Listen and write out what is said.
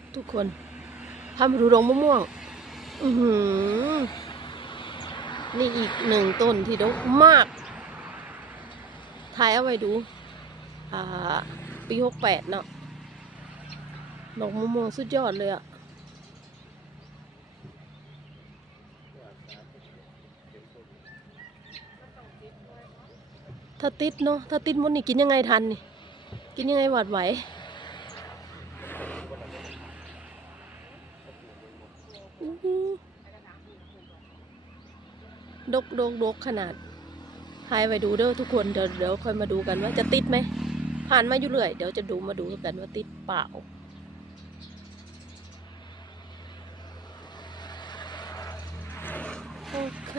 ดทุกคนพามาดูดงมะม่วง อือหือ นี่อีกหนึ่งต้นที่ดกมาก ถ่ายเอาไว้ดู อ่า ปีหกแปดเนาะดอกมะม่วงสุดยอดเลยอะถ้าติดเนาะ ถ้าติดมดนี่กินยังไงทันนี่ กินยังไงหวาดไหว อื้อหือ ดกดกดกขนาดพายไปดูเด้อทุกคนเดี๋ยวเดี๋ยวค่อยมาดูกันว่าจะติดไหม ผ่านมาอยู่เรื่อย เดี๋ยวจะดูมาดูกันว่าติดเปล่าโอเค